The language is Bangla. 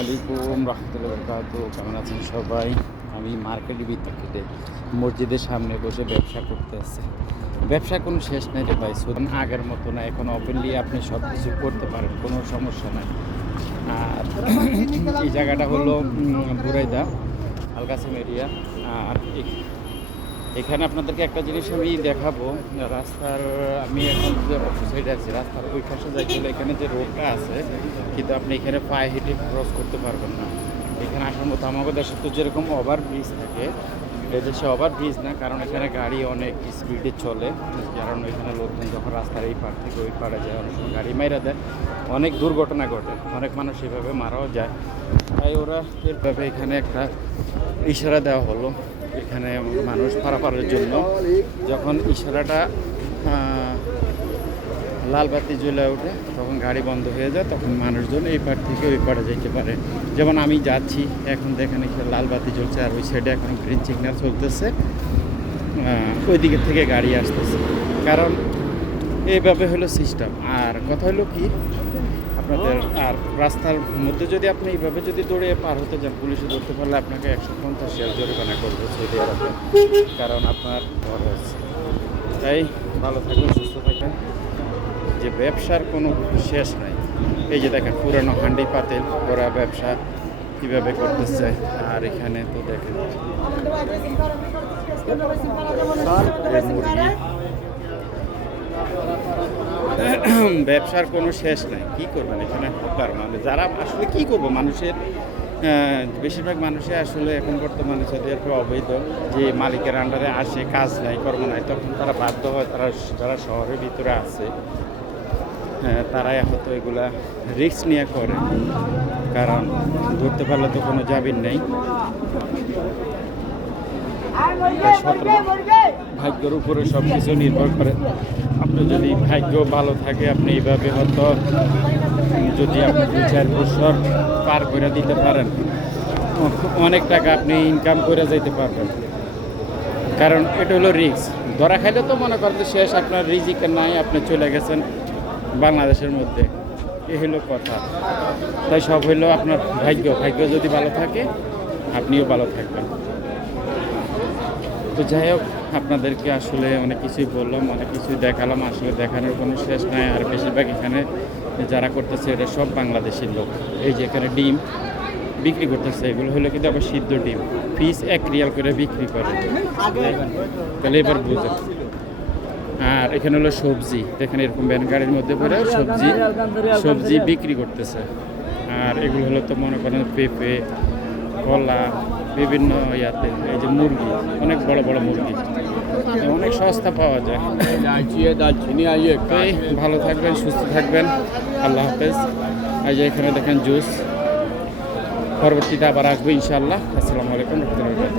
আলাইকুম রহমতুল্লাহ বরকাত কেমন আছেন সবাই? আমি মার্কেট বিদ্যুৎ মসজিদের সামনে বসে ব্যবসা করতে আসছি। ব্যবসা কোনো শেষ নেই রে ভাই, শুধু আগের মতো না, এখন ওপেনলি আপনি সব কিছু করতে পারেন, কোনো সমস্যা নাই। আর এই জায়গাটা হলো বুরাইদা, আলকাসিম এরিয়া আর এখানে আপনাদেরকে একটা জিনিস আমি দেখাবো। রাস্তার, আমি এখন যে সাইডে আছি, রাস্তার ওই পাশে যাইতে এখানে যে রোডটা আছে, কিন্তু আপনি এখানে পায়ে হেঁটে ক্রস করতে পারবেন না। এখানে আসার মতো আমাদের দেশে তো যেরকম ওভার ব্রিজ থাকে এদেশে ওভার ব্রিজ না, কারণ এখানে গাড়ি অনেক স্পিডে চলে কারণ এখানে লোকজন যখন রাস্তার এই পার থেকে ওই পাড়ে যায়, অনেক গাড়ি মাইরা দেয়। অনেক দুর্ঘটনা ঘটে, অনেক মানুষ এভাবে মারাও যায়। তাই ওরা এরভাবে এখানে একটা ইশারা দেওয়া হলো। এখানে মানুষ পারাপারের জন্য। যখন ইশারাটা লাল বাতি জ্বলে ওঠে, তখন গাড়ি বন্ধ হয়ে যায়, তখন মানুষজন এই পার থেকে ওই পারে যেতে পারে। যেমন আমি যাচ্ছি, এখন দেখেন এখানে লাল বাতি জ্বলছে আর ওই সাইডে এখন গ্রিন সিগন্যাল চলতেছে। ওই দিকের থেকে গাড়ি আসতেছে। কারণ এইভাবে হলো সিস্টেম আর কথা হলো কি আপনাদের, আর রাস্তার মধ্যে যদি আপনি এইভাবে যদি দৌড়ে পার হতে যান, পুলিশে ধরতে পারলে আপনাকে একশো পঞ্চাশ শেয়ার জরিমানা করবে সৌদি আরবে। কারণ আপনার খরচ তাই ভালো থাকবেন, সুস্থ থাকবেন। যে ব্যবসার কোনো শেষ নাই। এই যে দেখেন, পুরানো হান্ডি পাতিল ওরা ব্যবসা, কীভাবে করতেছে। আর এখানে তো দেখেন মুরগি। ব্যবসার কোনো শেষ নাই। কি করবেন? এখানে হকার মানে যারা আসলে কি করব? মানুষের বেশিরভাগ মানুষে আসলে এখন বর্তমানে এরকম অবৈধ যে মালিকের আন্ডারে আসে কাজ নাই কর্ম নাই তখন তারা বাধ্য হয় তারা যারা শহরের ভিতরে আছে হ্যাঁ, তারাই হয়তো এগুলা রিস্ক নিয়ে করে। কারণ ধরতে পারলে তো কোনো জামিন নেই। ভাগ্যের উপরে সব কিছু নির্ভর করে। আপনি যদি ভাগ্য ভালো থাকে, আপনি এইভাবে হয়তো যদি আপনি দু চার বছর পার করে দিতে পারেন, অনেক টাকা আপনি ইনকাম করে যেতে পারবেন। কারণ এটা হলো রিস্ক ধরা খাইলে তো মনে করেন শেষ আপনার রিজিক নাই, আপনি চলে গেছেন বাংলাদেশের মধ্যে। এ হলো কথা। তাই সব হইল আপনার ভাগ্য। ভাগ্য যদি ভালো থাকে, আপনিও ভালো থাকবেন। তো যাই হোক, আপনাদেরকে আসলে অনেক কিছুই বললাম, অনেক কিছুই দেখালাম। আসলে দেখানোর কোনো শেষ নাই। আর বেশিরভাগ এখানে যারা করতেছে এটা সব বাংলাদেশের লোক। এই যে এখানে ডিম বিক্রি করতেছে, এগুলো হলো কিন্তু আবার সিদ্ধ ডিম। পিস এক রিয়াল করে বিক্রি করে। তাহলে এবার বুঝেন আর এখানে হলো সবজি। এখানে এরকম ভ্যান গাড়ির মধ্যে করে সবজি সবজি বিক্রি করতেছে। আর এগুলো হলো তো মনে করেন পেঁপে, কলা বিভিন্ন ইয়াতে, এই যে মুরগি, অনেক বড় বড় মুরগি। অনেক সস্তা পাওয়া যায়। ভালো থাকবেন, সুস্থ থাকবেন। আল্লাহ হাফেজ। এই যে এখানে দেখেন জুস। পরবর্তীতে আবার আসব ইনশাআল্লাহ। আসসালামু আলাইকুম। রহমতুল্লাহ